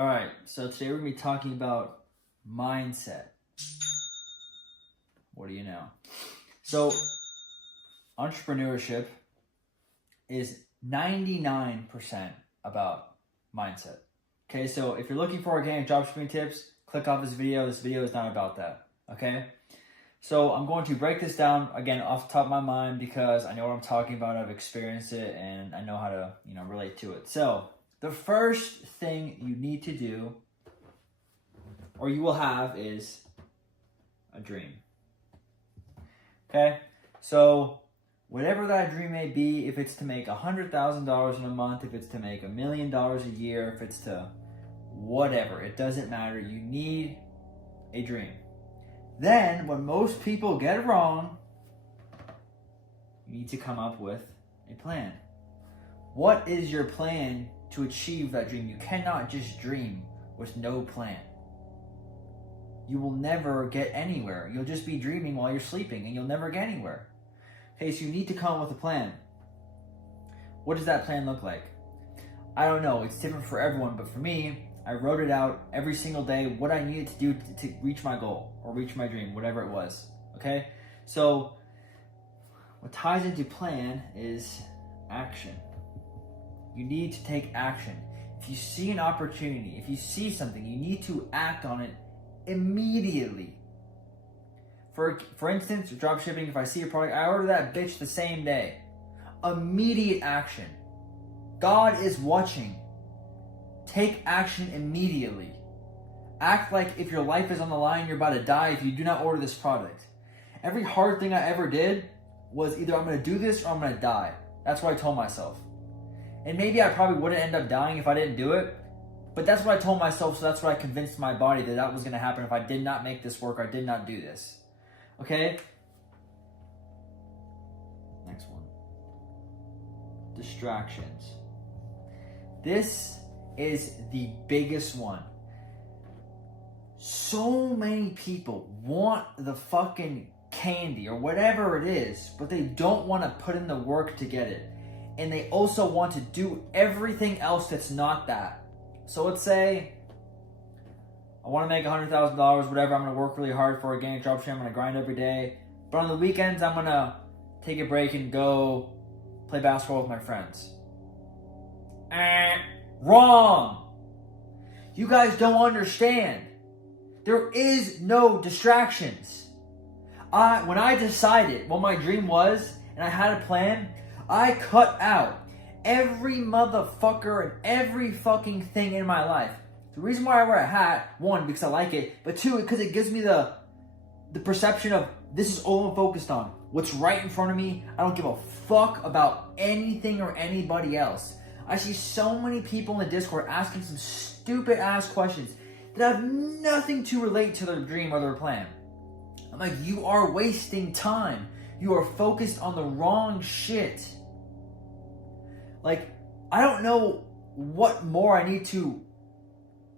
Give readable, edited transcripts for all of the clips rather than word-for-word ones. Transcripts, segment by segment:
All right, so today we're going to be talking about mindset. What do you know? So, entrepreneurship is 99% about mindset. Okay, so if you're looking for organic dropshipping tips, click off this video. This video is not about that. Okay? So I'm going to break this down again off the top of my mind because I know what I'm talking about. I've experienced it and I know how to, relate to it. So the first thing you need to do, or you will have, is a dream. Okay? So whatever that dream may be, if it's to make $100,000 in a month, if it's to make $1 million a year, if it's to whatever, it doesn't matter. You need a dream. Then, when most people get it wrong, you need to come up with a plan. What is your plan to achieve that dream? You cannot just dream with no plan. You will never get anywhere. You'll just be dreaming while you're sleeping and you'll never get anywhere. Okay, so you need to come up with a plan. What does that plan look like? I don't know. It's different for everyone, but for me, I wrote it out every single day, what I needed to do to reach my goal or reach my dream, whatever it was. Okay? So what ties into plan is action. You need to take action. If you see an opportunity, if you see something, you need to act on it immediately. For instance, dropshipping, if I see a product, I order that bitch the same day. Immediate action. God is watching. Take action immediately. Act like if your life is on the line, you're about to die if you do not order this product. Every hard thing I ever did was either I'm going to do this or I'm going to die. That's what I told myself. And maybe I probably wouldn't end up dying if I didn't do it. But that's what I told myself, so that's what I convinced my body that was going to happen if I did not make this work or I did not do this. Okay? Next one. Distractions. This is the biggest one. So many people want the fucking candy or whatever it is, but they don't want to put in the work to get it. And they also want to do everything else that's not that. So let's say I want to make $100,000, whatever. I'm going to work really hard for organic dropshipping. I'm going to grind every day. But on the weekends, I'm going to take a break and go play basketball with my friends. Wrong. You guys don't understand. There is no distractions. When I decided what my dream was and I had a plan, I cut out every motherfucker and every fucking thing in my life. The reason why I wear a hat, one, because I like it, but two, because it gives me the perception of this is all I'm focused on. What's right in front of me. I don't give a fuck about anything or anybody else. I see so many people in the Discord asking some stupid ass questions that have nothing to relate to their dream or their plan. I'm like, you are wasting time. You are focused on the wrong shit. Like, I don't know what more I need to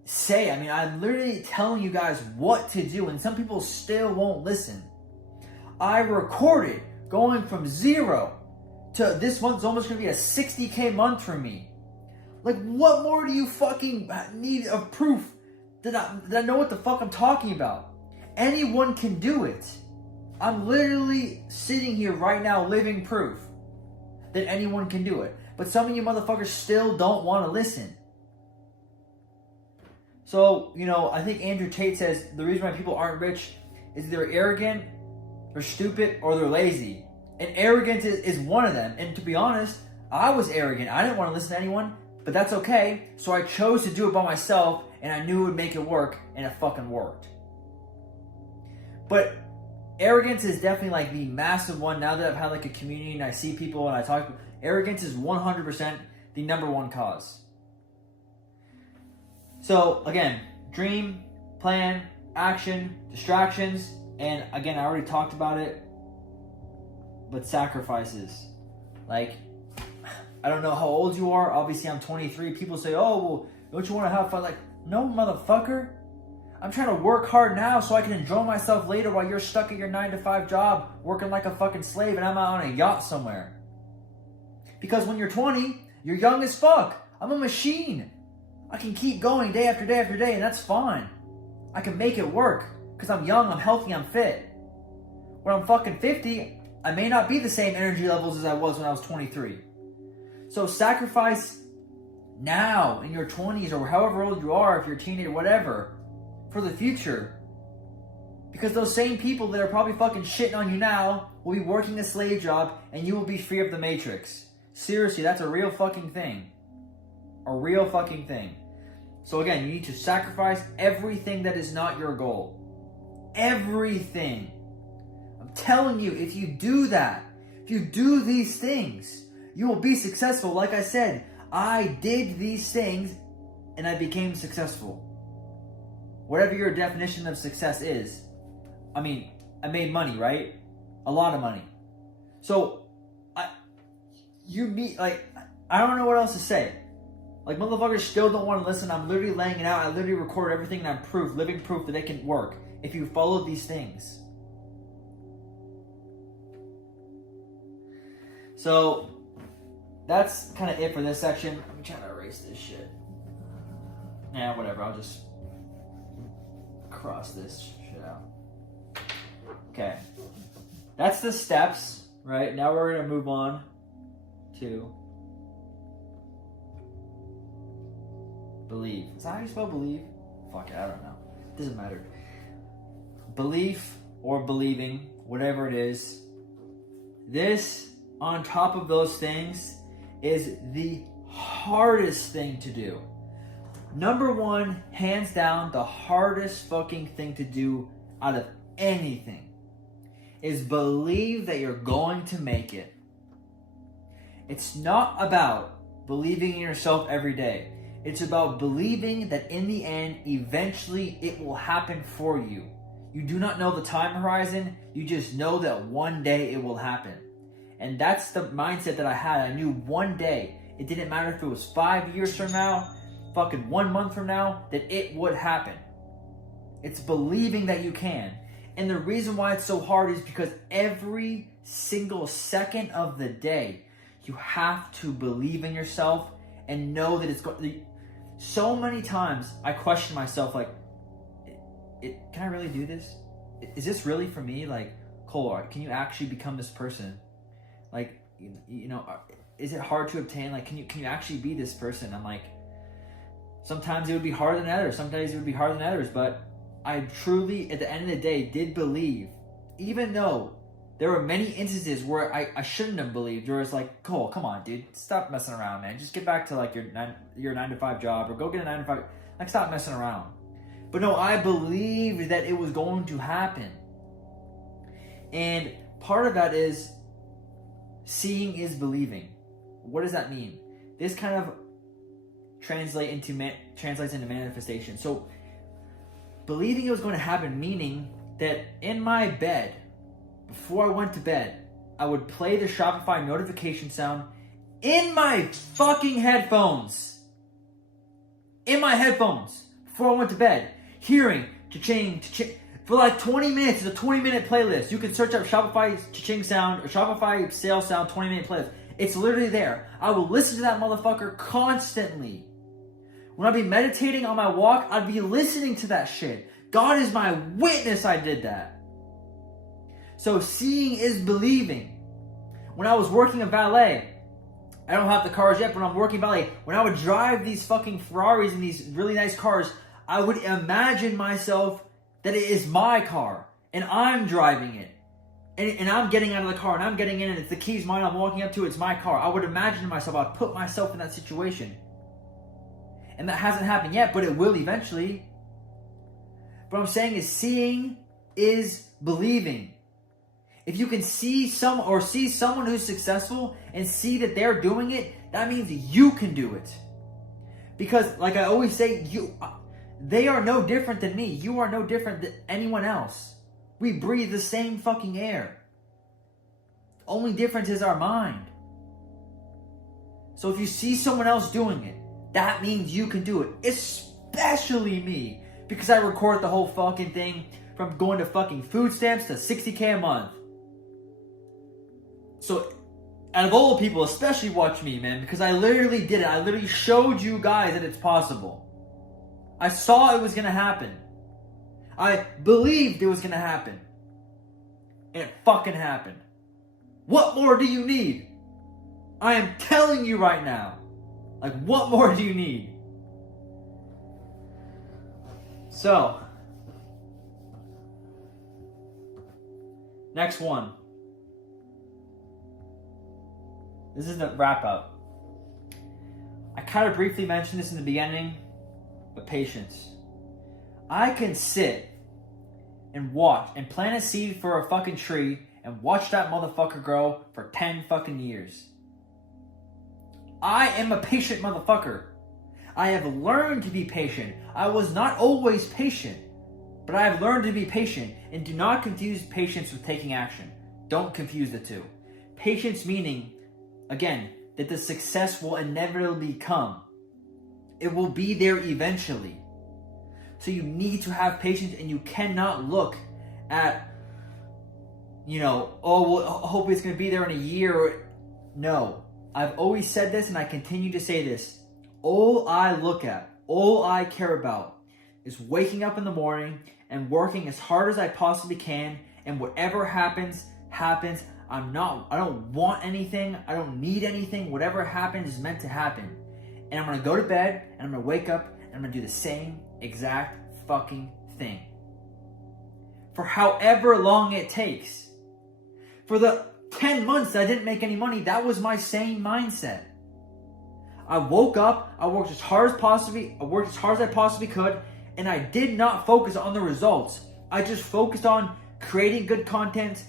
say. I mean, I'm literally telling you guys what to do, and some people still won't listen. I recorded going from 0 to this month's almost going to be a 60K month for me. Like, what more do you fucking need of proof that I know what the fuck I'm talking about? Anyone can do it. I'm literally sitting here right now living proof that anyone can do it. But some of you motherfuckers still don't want to listen. So, I think Andrew Tate says the reason why people aren't rich is they're arrogant, they're stupid, or they're lazy. And arrogance is one of them. And to be honest, I was arrogant. I didn't want to listen to anyone, but that's okay. So I chose to do it by myself, and I knew it would make it work, and it fucking worked. But arrogance is definitely like the massive one. Now that I've had like a community and I see people and I talk, arrogance is 100% the number one cause. So again, dream, plan, action, distractions, and again, I already talked about it, but sacrifices. Like, I don't know how old you are. Obviously, I'm 23. People say, oh, well, don't you want to have fun? Like, no, motherfucker. I'm trying to work hard now so I can enjoy myself later while you're stuck at your 9-to-5 job working like a fucking slave and I'm out on a yacht somewhere. Because when you're 20, you're young as fuck. I'm a machine. I can keep going day after day after day, and that's fine. I can make it work because I'm young, I'm healthy, I'm fit. When I'm fucking 50, I may not be the same energy levels as I was when I was 23. So sacrifice now in your 20s or however old you are, if you're a teenager, whatever, for the future. Because those same people that are probably fucking shitting on you now will be working a slave job and you will be free of the matrix. Seriously, that's a real fucking thing. A real fucking thing. So again, you need to sacrifice everything that is not your goal. Everything. I'm telling you, if you do that, if you do these things, you will be successful. Like I said, I did these things and I became successful. Whatever your definition of success is. I mean, I made money, right? A lot of money. So, I don't know what else to say. Like, motherfuckers still don't want to listen. I'm literally laying it out. I literally record everything and I'm living proof that it can work if you follow these things. So, that's kind of it for this section. I'm trying to erase this shit. Yeah, whatever. I'll just cross this shit out. Okay. That's the steps, right? Now we're going to move on to believe. Is that how you spell believe? Fuck it, I don't know. It doesn't matter. Belief or believing, whatever it is, this, on top of those things, is the hardest thing to do. Number one, hands down, the hardest fucking thing to do out of anything is believe that you're going to make it. It's not about believing in yourself every day. It's about believing that in the end, eventually it will happen for you. You do not know the time horizon. You just know that one day it will happen. And that's the mindset that I had. I knew one day, it didn't matter if it was 5 years from now, fucking 1 month from now, that it would happen. It's believing that you can. And the reason why it's so hard is because every single second of the day, you have to believe in yourself and know that it's going. So many times I question myself, like, can I really do this? Is this really for me? Like, Cole, can you actually become this person? Like, you know, is it hard to obtain? Like, can you actually be this person? I'm like, sometimes it would be harder than others. Some days it would be harder than others, but I truly, at the end of the day, did believe, even though there were many instances where I shouldn't have believed, where it's like, Cole, come on, dude, stop messing around, man. Just get back to like your 9 to 5 job, or go get a 9 to 5. Like, stop messing around. But no, I believed that it was going to happen. And part of that is seeing is believing. What does that mean? This kind of translates into manifestation. So believing it was going to happen, meaning that in my bed, before I went to bed, I would play the Shopify notification sound in my fucking headphones. In my headphones, before I went to bed, hearing cha-ching, cha-ching. For like 20 minutes, it's a 20-minute playlist. You can search up Shopify cha-ching sound or Shopify sales sound 20-minute playlist. It's literally there. I will listen to that motherfucker constantly. When I'd be meditating on my walk, I'd be listening to that shit. God is my witness I did that. So seeing is believing. When I was working a valet, I don't have the cars yet, but I'm working valet. When I would drive these fucking Ferraris and these really nice cars, I would imagine myself that it is my car and I'm driving it. And I'm getting out of the car and I'm getting in and it's the keys mine, I'm walking up to, it's my car. I would imagine myself, I'd put myself in that situation. And that hasn't happened yet, but it will eventually. What I'm saying is seeing is believing. If you can see someone who's successful and see that they're doing it, that means you can do it. Because like I always say, they are no different than me. You are no different than anyone else. We breathe the same fucking air. The only difference is our mind. So if you see someone else doing it, that means you can do it. Especially me. Because I record the whole fucking thing from going to fucking food stamps to $60K a month. So, out of all people, especially watch me, man. Because I literally did it. I literally showed you guys that it's possible. I saw it was going to happen. I believed it was going to happen. And it fucking happened. What more do you need? I am telling you right now. Like, what more do you need? So, next one. This is the wrap up. I kind of briefly mentioned this in the beginning, but patience. I can sit and watch and plant a seed for a fucking tree and watch that motherfucker grow for 10 fucking years. I am a patient motherfucker. I have learned to be patient. I was not always patient, but I have learned to be patient. And do not confuse patience with taking action. Don't confuse the two. Patience meaning, again, that the success will inevitably come. It will be there eventually. So you need to have patience, and you cannot look at, oh, well, hopefully it's going to be there in a year. No. I've always said this, and I continue to say this. All I look at, all I care about is waking up in the morning and working as hard as I possibly can, and whatever happens, happens. I don't want anything. I don't need anything. Whatever happens is meant to happen. And I'm going to go to bed, and I'm going to wake up, and I'm going to do the same exact fucking thing. For however long it takes. For the 10 months that I didn't make any money, that was my same mindset. I woke up, I worked as hard as I possibly could, and I did not focus on the results. I just focused on creating good content,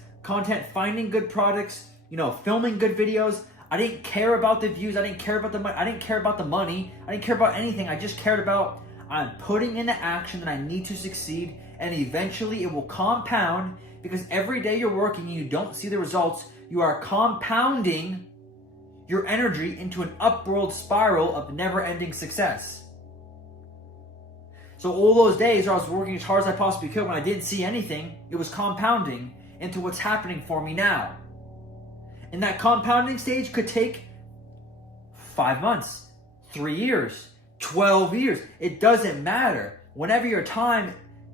finding good products, filming good videos. I didn't care about the views, I didn't care about the money, I didn't care about the money, I didn't care about anything. I just cared about I'm putting into action that I need to succeed, and eventually it will compound, because every day you're working and you don't see the results, you are compounding your energy into an upward spiral of never-ending success. So all those days where I was working as hard as I possibly could, when I didn't see anything, it was compounding into what's happening for me now. And that compounding stage could take 5 months, 3 years, 12 years. It doesn't matter. Whenever your time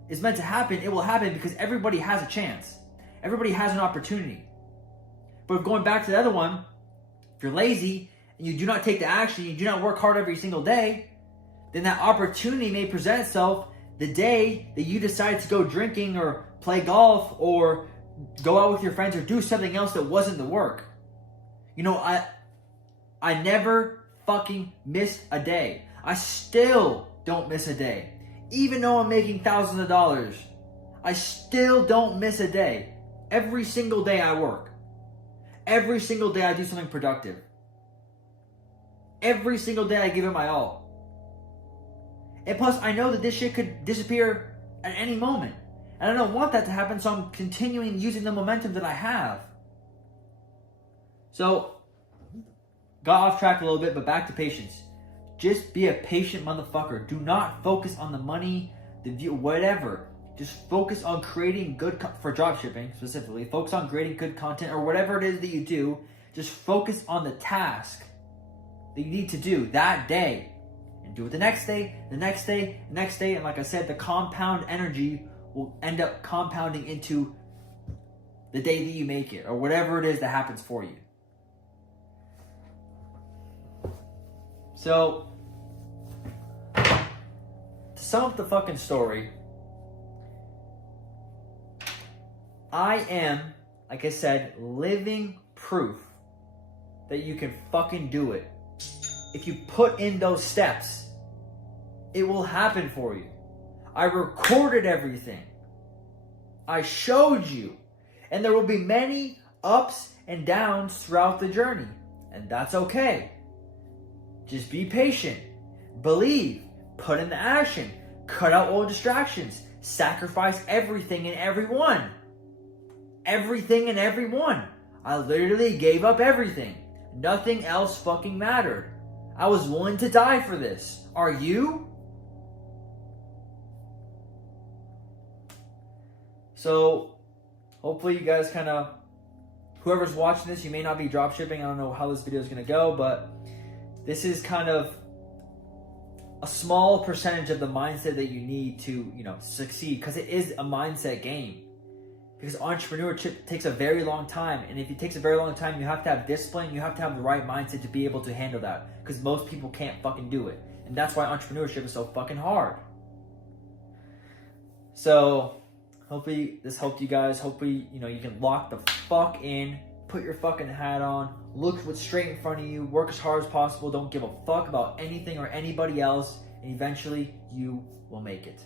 is meant to happen, it will happen, because everybody has a chance. Everybody has an opportunity. But going back to the other one, if you're lazy and you do not take the action, you do not work hard every single day, then that opportunity may present itself the day that you decide to go drinking or play golf or go out with your friends or do something else that wasn't the work. I never fucking miss a day. I still don't miss a day. Even though I'm making thousands of dollars, I still don't miss a day. Every single day I work. Every single day I do something productive. Every single day I give it my all. And plus, I know that this shit could disappear at any moment. And I don't want that to happen, so I'm continuing using the momentum that I have. So, got off track a little bit, but back to patience. Just be a patient motherfucker. Do not focus on the money, the view, whatever. Just focus on creating good, for dropshipping specifically, focus on creating good content or whatever it is that you do. Just focus on the task that you need to do that day. And do it the next day, the next day, the next day. And like I said, the compound energy will end up compounding into the day that you make it or whatever it is that happens for you. So, to sum up the fucking story, I am, like I said, living proof that you can fucking do it. If you put in those steps, it will happen for you. I recorded everything. I showed you. And there will be many ups and downs throughout the journey. And that's okay. Just be patient. Believe. Put into action. Cut out all distractions. Sacrifice everything and everyone. Everything and everyone. I literally gave up everything. Nothing else fucking mattered. I was willing to die for this. Are you? So, hopefully you guys kind of, whoever's watching this, you may not be dropshipping. I don't know how this video is going to go, but this is kind of a small percentage of the mindset that you need to, succeed, because it is a mindset game. Because entrepreneurship takes a very long time, and if it takes a very long time, you have to have discipline, you have to have the right mindset to be able to handle that, because most people can't fucking do it. And that's why entrepreneurship is so fucking hard. So, hopefully this helped you guys. Hopefully, you can lock the fuck in, put your fucking hat on, look what's straight in front of you, work as hard as possible, don't give a fuck about anything or anybody else, and eventually you will make it.